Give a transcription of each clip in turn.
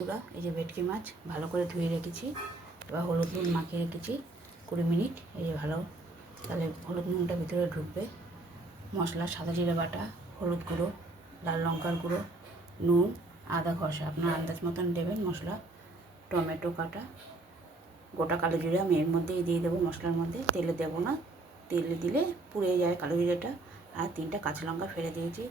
বন্ধুরা, এই যে ভেটকি মাছ ভালো করে ধুয়ে রেখেছি। এবার হলুদ নুন মাখিয়ে রেখেছি 20 মিনিট। এই যে ভালো, তাহলে হলুদ নুনটা ভিতরে ঢুকবে। মশলা সাদা জিরে বাটা, হলুদ গুঁড়ো, লাল লঙ্কার গুঁড়ো, নুন, আদা ঘষা আপনার আন্দাজ মতন দেবেন। মশলা, টমেটো কাটা, গোটা কালো জিরে আমি এর মধ্যেই দিয়ে দেবো। মশলার মধ্যে তেলে দেবো না, তেলে দিলে পুড়ে যায় কালো জিরেটা। আর 3টা কাঁচা লঙ্কা ফেলে দিয়েছি।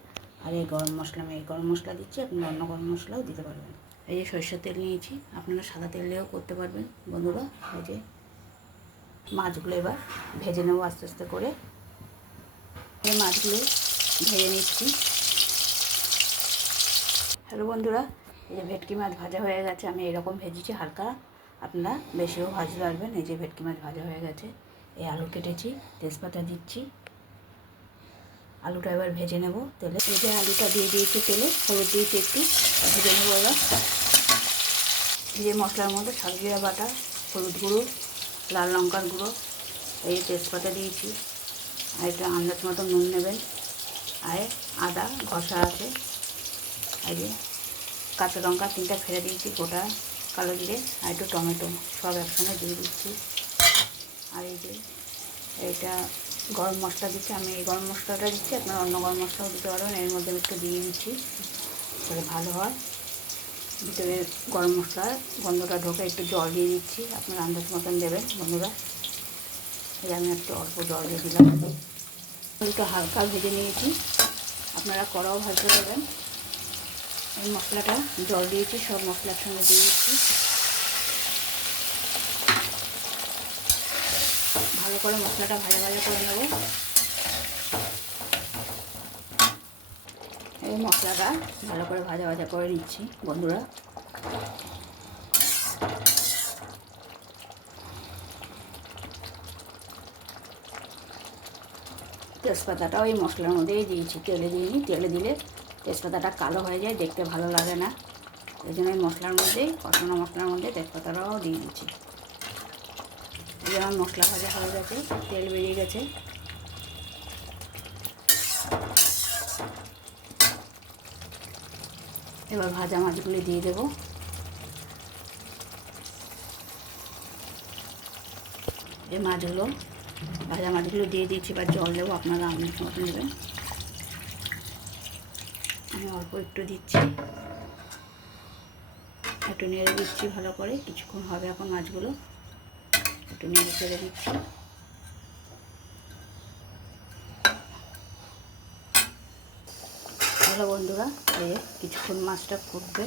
আর এই গরম মশলা, আমি এই গরম মশলা দিচ্ছি, আপনি অন্য গরম মশলাও দিতে পারবেন। এই যে সরষের তেল নিয়েছি, আপনারা সাদা তেল দিয়েও করতে পারবেন। বন্ধুরা, এই যে মাছগুলো এবার ভেজে নেবো আস্তে আস্তে করে। এই মাছগুলো ভেজে নিচ্ছি। হ্যালো বন্ধুরা, এই যে ভেটকি মাছ ভাজা হয়ে গেছে। আমি এরকম ভেজেছি হালকা, আপনারা বেশিও ভাজতে পারবেন। এই যে ভেটকি মাছ ভাজা হয়ে গেছে। এই আলু কেটেছি, তেজপাতা দিচ্ছি। আলুটা এবার ভেজে নেব তেলে। এই যে আলুটা দিয়ে দিয়েছি তেলে, হলুদ দিয়েছি একটু, ভেজে নেবো এবার। যে মশলার মধ্যে সাদা জিরা বাটা, হলুদ গুঁড়ো, লাল লঙ্কার গুঁড়ো, এই তেজপাতা দিয়েছি। আর একটু আন্দাজ মতো নুন নেবেন। আর আদা ঘষা আছে। এই যে কাঁচা লঙ্কা 3টা ফেলে দিয়েছি, গোটা কালো জিরে আর একটু টমেটো সব একসঙ্গে দিয়ে দিচ্ছি। আর এই যে এইটা গরম মশলা দিচ্ছি, আমি এই গরম মশলাটা দিচ্ছি, আপনারা অন্য গরম মশলাও দিতে পারবেন। এর মধ্যে একটু দিয়ে দিচ্ছি, তাহলে ভালো হয়। ভিতরে গরম মশলার গন্ধটা ঢোকে। একটু জল দিয়ে দিচ্ছি, আপনার আন্দাজ মতন দেবেন বন্ধুরা। এই আমি একটু অল্প জল দিয়ে দিলাম। একটু হালকা ভেজে নিয়েছি, আপনারা কড়াও ভাজতে পারবেন। এই মশলাটা জল দিয়েছি, সব মশলার সঙ্গে দিয়ে দিচ্ছি। ভালো করে মশলাটা ভাজা ভাজা করে নেব। এই মশলাটা ভালো করে ভাজা ভাজা করে নিচ্ছি বন্ধুরা। তেজপাতাটাও এই মশলার মধ্যেই দিয়েছি, তেলে দিইনি। তেলে দিলে তেজপাতাটা কালো হয়ে যায়, দেখতে ভালো লাগে না। এই জন্য এই মশলার মধ্যেই, কষানো মশলার মধ্যে তেজপাতাটাও দিয়ে দিচ্ছি। এই যেমন মশলা ভাজা হয়ে গেছে, তেল বেরিয়ে গেছে। এবার ভাজা মাছগুলি দিয়ে দেবো। এই মাছগুলো, ভাজা মাছগুলো দিয়ে দিচ্ছি। এবার জল দেবো, আপনারা আন্দাজ মতো নেবেন। আমি অল্প একটু দিচ্ছি, একটু নেড়ে দিচ্ছি ভালো করে। কিছুক্ষণ হবে এখন মাছগুলো, একটু নেড়ে চেড়ে দিচ্ছি। হ্যালো বন্ধুরা, এই কিছুক্ষণ মাছটা ফুটবে।